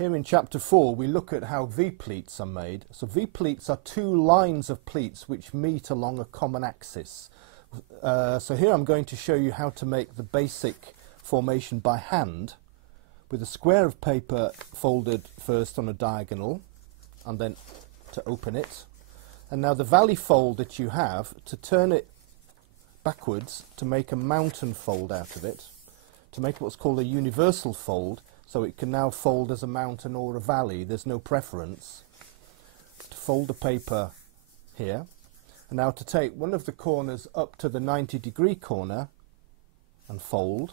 Here in chapter 4 we look at how V-pleats are made. So V-pleats are two lines of pleats which meet along a common axis. So here I'm going to show you how to make the basic formation by hand, with a square of paper folded first on a diagonal and then to open it. And now the valley fold that you have, to turn it backwards to make a mountain fold out of it, to make what's called a universal fold, so it can now fold as a mountain or a valley. There's no preference. To fold the paper here, and now to take one of the corners up to the 90-degree corner and fold,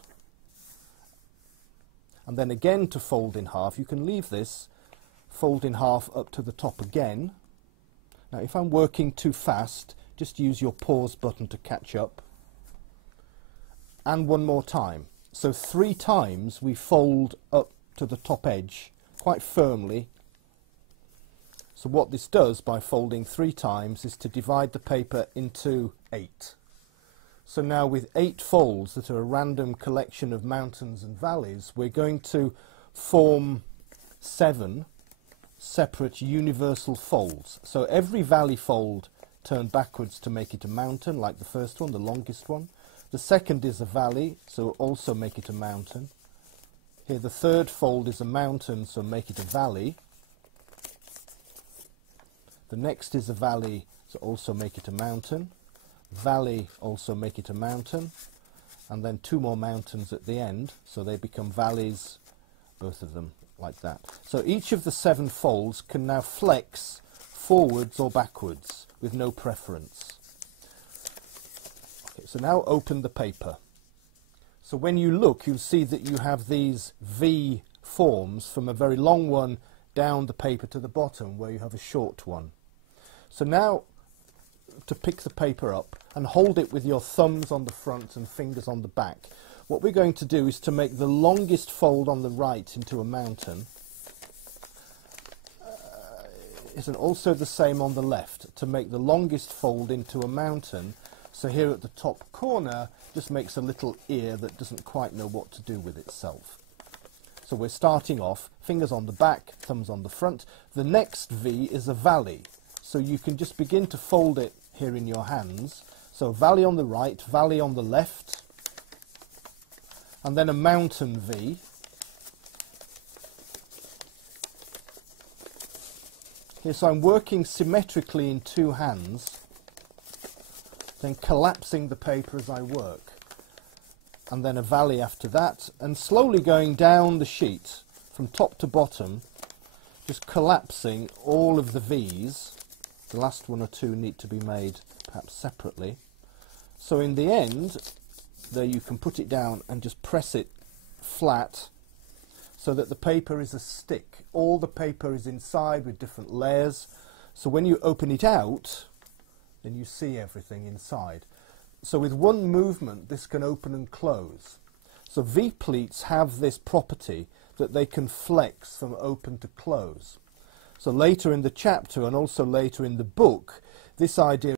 and then again to fold in half. You can leave this, fold in half up to the top again. Now if I'm working too fast, just use your pause button to catch up. And one more time. So 3 times we fold up to the top edge quite firmly. So what this does by folding 3 times is to divide the paper into 8. So now with 8 folds that are a random collection of mountains and valleys, we're going to form 7 separate universal folds. So every valley fold turned backwards to make it a mountain, like the first one, the longest one. The second is a valley, so also make it a mountain. Here the third fold is a mountain, so make it a valley. The next is a valley, so also make it a mountain. Valley, also make it a mountain. And then 2 more mountains at the end, so they become valleys, both of them, like that. So each of the 7 folds can now flex forwards or backwards with no preference. Okay, so now open the paper. So when you look, you'll see that you have these V forms from a very long one down the paper to the bottom where you have a short one. So now to pick the paper up and hold it with your thumbs on the front and fingers on the back, what we're going to do is to make the longest fold on the right into a mountain, and also the same on the left, to make the longest fold into a mountain. So here at the top corner just makes a little ear that doesn't quite know what to do with itself. So we're starting off, fingers on the back, thumbs on the front. The next V is a valley, so you can just begin to fold it here in your hands. So valley on the right, valley on the left, and then a mountain V. Here, so I'm working symmetrically in 2 hands, then collapsing the paper as I work, and then a valley after that, and slowly going down the sheet from top to bottom, just collapsing all of the V's. The last 1 or 2 need to be made perhaps separately. So in the end, there you can put it down and just press it flat so that the paper is a stick. All the paper is inside with different layers, so when you open it out, then you see everything inside. So with one movement this can open and close. So V-pleats have this property that they can flex from open to close. So later in the chapter and also later in the book, this idea